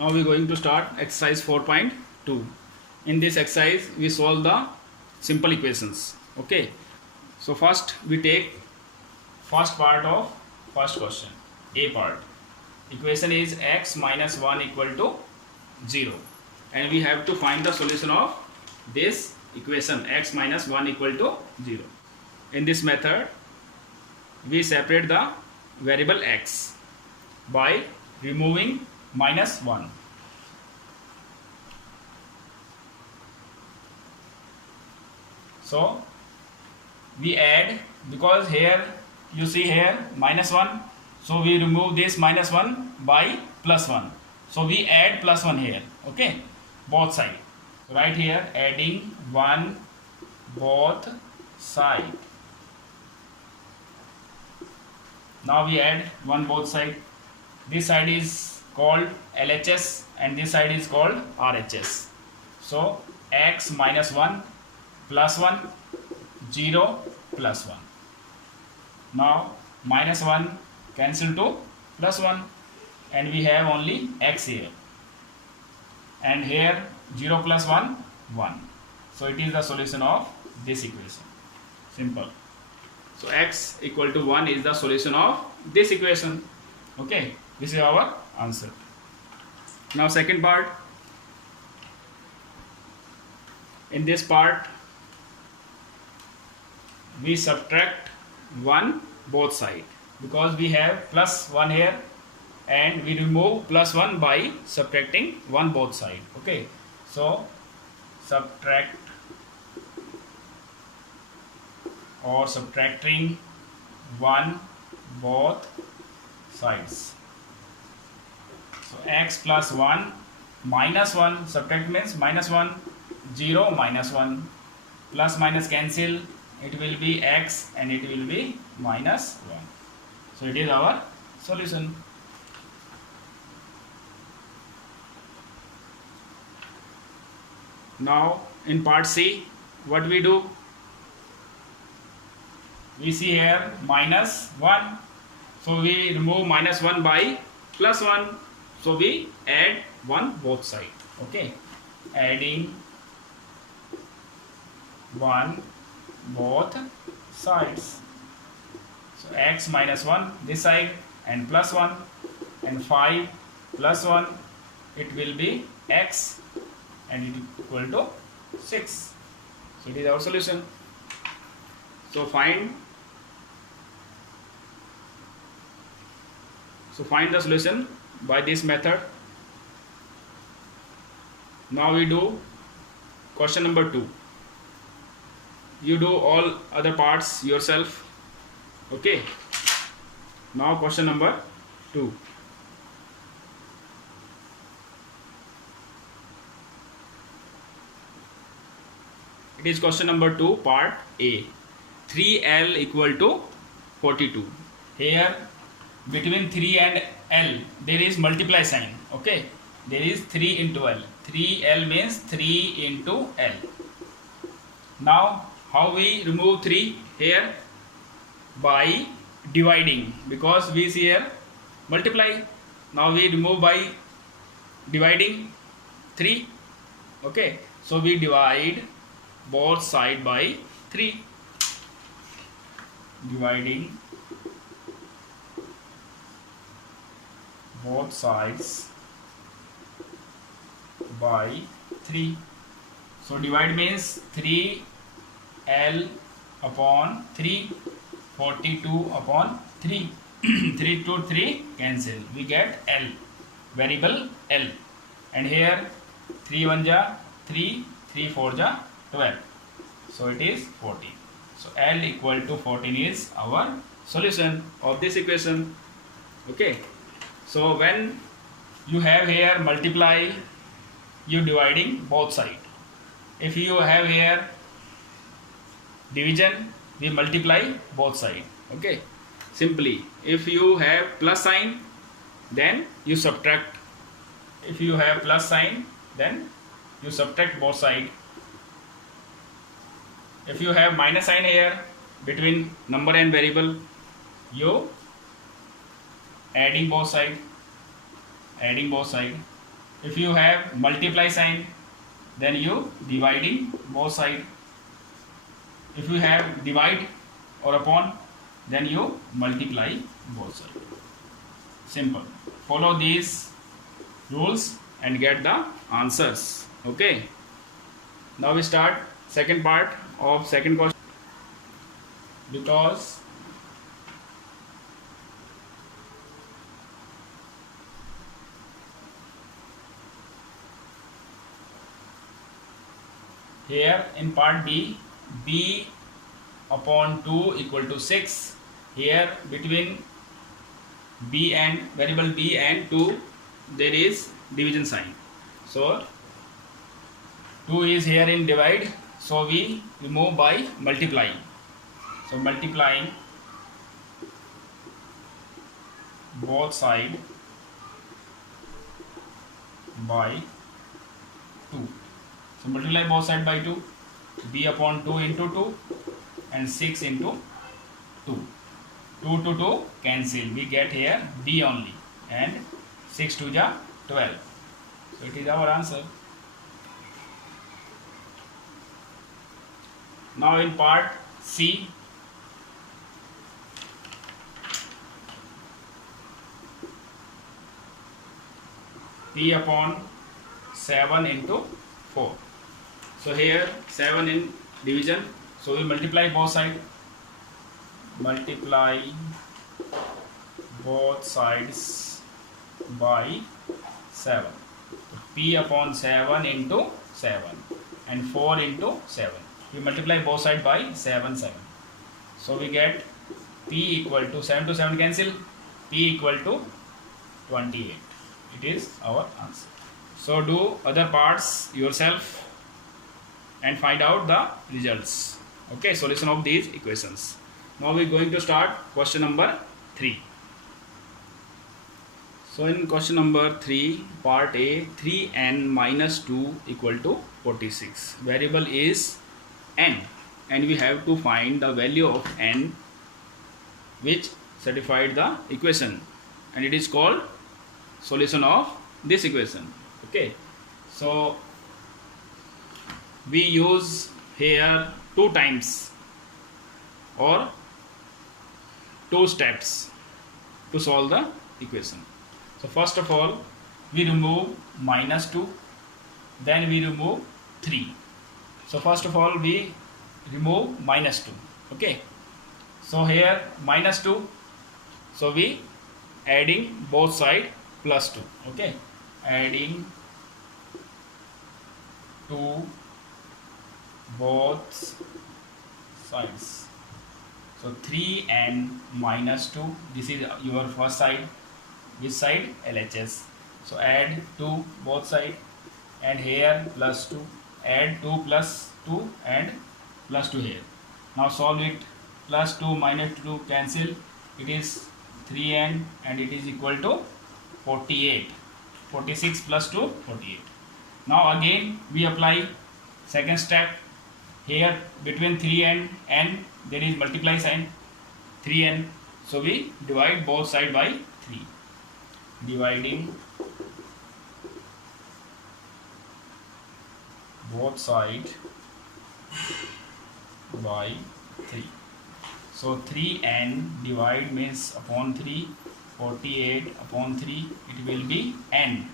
Now we are going to start exercise 4.2. In this exercise we solve the simple equations. Okay. So first we take first part of first question. A part. Equation is x minus 1 equal to 0. And we have to find the solution of this equation x minus 1 equal to 0. In this method we separate the variable x by removing minus 1. So we add, because here you see here minus 1, so we remove this minus 1 by plus 1. So we add plus 1 here, okay, both side. So right here adding 1 both side. Now we add 1 both side. This side is called LHS and this side is called RHS. So x minus 1 plus 1, 0 plus 1. Now minus 1 cancel to plus 1 and we have only x here. And here 0 plus 1, 1. So it is the solution of this equation. Simple. So x equal to 1 is the solution of this equation. Okay, this is our answer. Now second part. In this part we subtract 1 both side, because we have plus 1 here and we remove plus 1 by subtracting 1 both side. Okay, so subtract or subtracting 1 both sides. So x plus 1 minus 1, subtract means minus 1, 0 minus 1, plus minus cancel, it will be x and it will be minus 1. So it is our solution. Now in part C, what we do? We see here minus 1. So we remove minus 1 by plus 1. So we add 1 both side. Okay. Adding 1 both sides. So x minus 1 this side and plus 1 and 5 plus 1, it will be x and it is equal to 6. So it is our solution. So find the solution by this method. Now we do question number 2. You do all other parts yourself. Okay. Now question number 2. It is question number 2, part A. 3L equal to 42. Here between 3 and L there is multiply sign. Okay, there is 3 into L. 3L means 3 into L. Now how we remove 3 here? By dividing, because we see here multiply. Now we remove by dividing 3. Okay, so we divide both side by 3. Dividing both sides by 3. So divide means 3L upon 3, 42 upon 3. 3 to 3 cancel, we get L, variable L, and here 3 1 ja 3, 3 4 ja 12, so it is 14. So L equal to 14 is our solution of this equation. Okay, so when you have here multiply, you dividing both side. If you have here division, we multiply both side. Okay, simply if you have plus sign, then you subtract. If you have plus sign, then you subtract both side. If you have minus sign here between number and variable, you adding both side, If you have multiply sign, then you dividing both side. If you have divide or upon, then you multiply both side. Simple. Follow these rules and get the answers. Okay. Now we start second part of second question. Because here in part B, b upon 2 equal to 6. Here between b and variable b and 2 there is division sign. So 2 is here in divide, so we remove by multiplying. So multiplying both side by 2. So multiply both side by 2, b upon 2 into 2 and 6 into 2. 2 to 2 cancel, we get here d only, and 6 to the 12. So it is our answer. Now in part C, p upon 7 into 4. So here 7 in division, so we multiply both sides. Multiply both sides by 7. P upon 7 into 7 and 4 into 7. We multiply both sides by 7. So we get P equal to 7 to 7 cancel. P equal to 28. It is our answer. So do other parts yourself and find out the results. Okay, solution of these equations. Now we are going to start question number 3. So in question number 3, part A, 3n minus 2 equal to 46. Variable is n, and we have to find the value of n which satisfied the equation, and it is called solution of this equation. Okay, so we use here 2 times or 2 steps to solve the equation. So first of all, we remove minus 2, then we remove 3. So first of all, we remove minus 2. Okay, so here minus 2, so we adding both side plus 2. Okay, adding to both sides. So 3 and minus 2, this is your first side. Which side? LHS. So add 2 both side, and here plus 2, add 2 plus 2 and plus 2 here. Now solve it. Plus 2 minus 2 cancel, it is 3n and it is equal to 48. 46 plus 2, 48. Now again we apply second step. Here between 3 and n there is multiply sign, 3n, so we divide both side by 3. Dividing both side by 3. So 3n divide means upon 3, 48 upon 3, it will be n,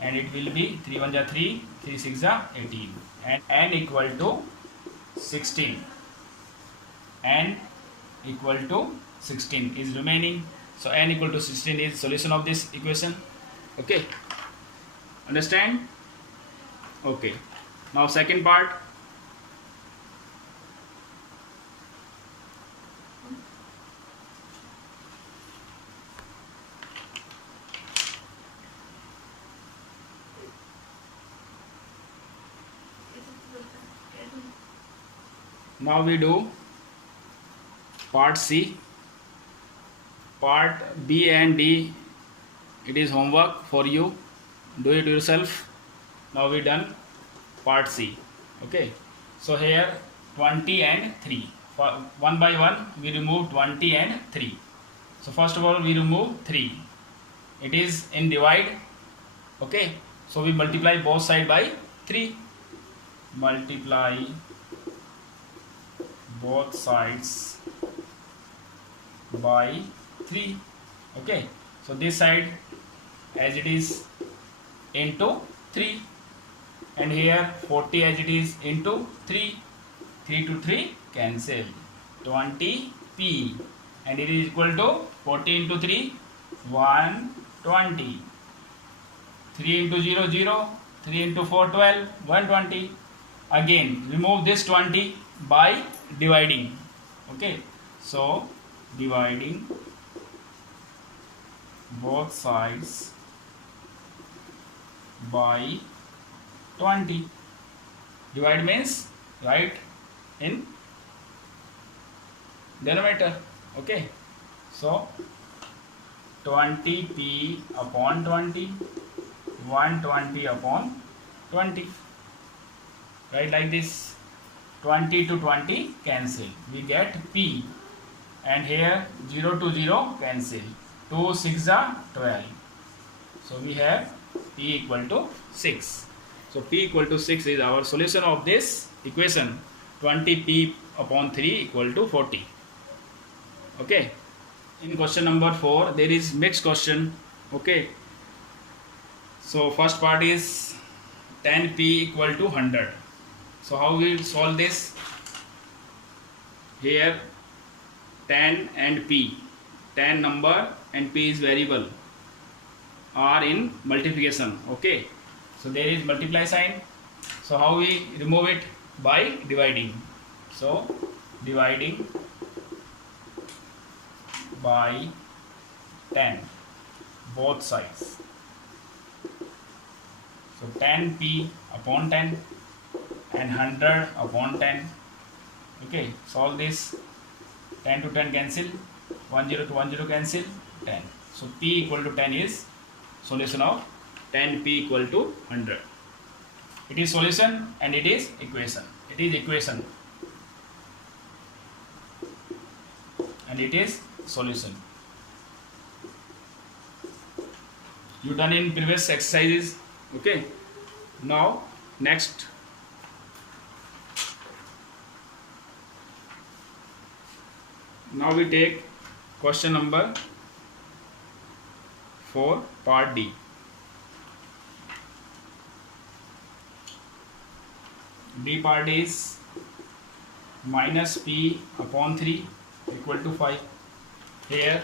and it will be 3 1 ja 3, 3 6 ja 18, and n equal to 16. N equal to 16 is remaining. So n equal to 16 is solution of this equation. Okay, understand? Okay, now second part. Now we do part C. Part B and D, it is homework for you. Do it yourself. Now we done part C. Okay, so here 20 and 3. For one by one we remove 20 and 3. So first of all we remove 3. It is in divide. Okay, So we multiply both side by 3. Multiply both sides by 3. Okay, so this side as it is into 3, and here 40 as it is into 3. 3 to 3 cancel, 20p, and it is equal to 40 into 3 120. 3 into 0 0, 3 into 4 12, 120. Again remove this 20 by dividing. Okay, so dividing both sides by 20. Divide means write in denominator. Okay, so 20p upon 20, 120 upon 20. Right, like this. 20 to 20 cancel, we get p, and here 0 to 0 cancel, 2 6 are 12. So we have p equal to 6. So p equal to 6 is our solution of this equation. 20p upon 3 equal to 40. Okay, in question number 4 there is mixed question. Okay, so first part is 10p equal to 100. So how we will solve this? Here 10 and p, 10 number and p is variable, are in multiplication. Okay, so there is multiply sign. So how we remove it? By dividing. So dividing by 10 both sides. So 10p upon 10 and 100 upon 10. Okay, solve this. 10 to 10 cancel, 10 to 10 cancel, 10. So p equal to 10 is solution of 10p equal to 100. It is solution and it is equation. It is equation and it is solution. You done in previous exercises. Okay, now next. Now we take question number 4, part D. D part is minus p upon 3 equal to 5. Here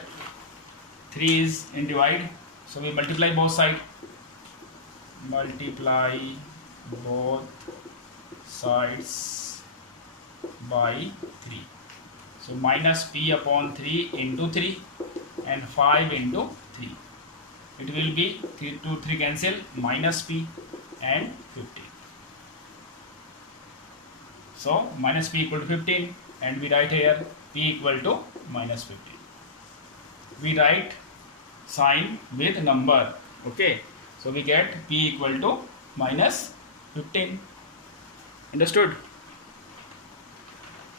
3 is in divide, so we multiply both sides. Multiply both sides by 3. So minus p upon 3 into 3 and 5 into 3. It will be 3 to 3 cancel, minus p and 15. So minus p equal to 15, and we write here p equal to minus 15. We write sign with number. Okay, so we get p equal to minus 15. Understood?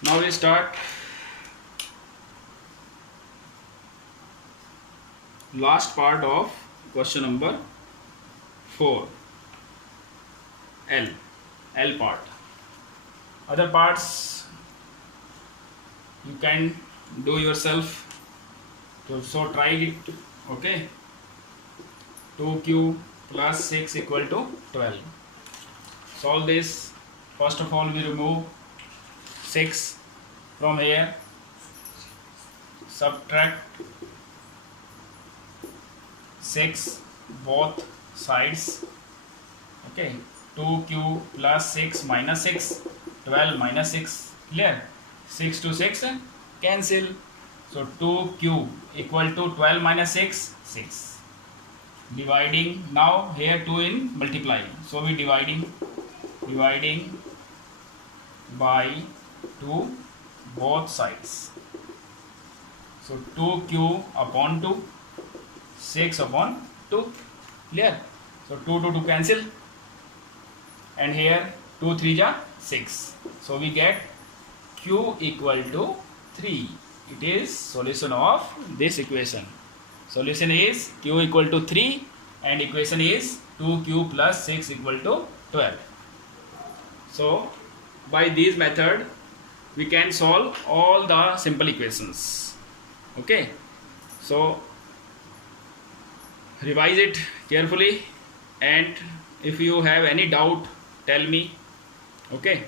Now we start last part of question number 4, L part. Other parts you can do yourself, so try it. Okay, 2q plus 6 equal to 12. Solve this. First of all we remove 6 from here, subtract 6 both sides. Okay, 2q plus 6 minus 6, 12 minus 6, clear? 6 to 6 cancel, so 2q equal to 12 minus 6, 6. Dividing, now here 2 in multiply, so we dividing by 2 both sides. So 2q upon 2, 6 upon 2, clear? So 2 to 2 cancel, and here 2 3 are 6. So we get q equal to 3. It is solution of this equation. Solution is q equal to 3 and equation is 2 cube plus 6 equal to 12. So by this method we can solve all the simple equations. Okay, so revise it carefully, and if you have any doubt, tell me. Okay.